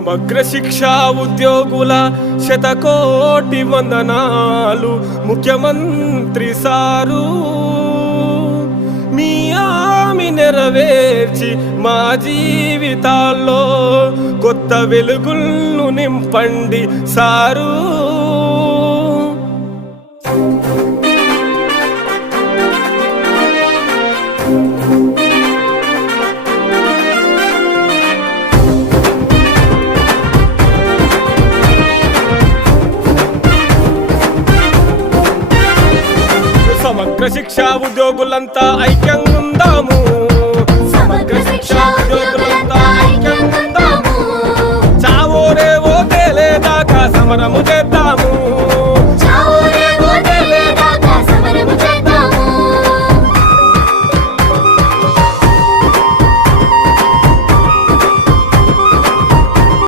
సమగ్ర శిక్షా ఉద్యోగుల శతకోటి వందనాలు ముఖ్యమంత్రి సారు. మీ హామీ నెరవేర్చి మా జీవితాల్లో కొత్త వెలుగులను నింపండి సారు. సమగ్ర శిక్షా ఉద్యోగులంతా ఐక్యంగా ఉందాము. సమగ్ర శిక్షా ఉద్యోగులంతా ఐక్యంగా ఉందాము. చావో రేవో తేలేదాకా సమరము చేద్దాం.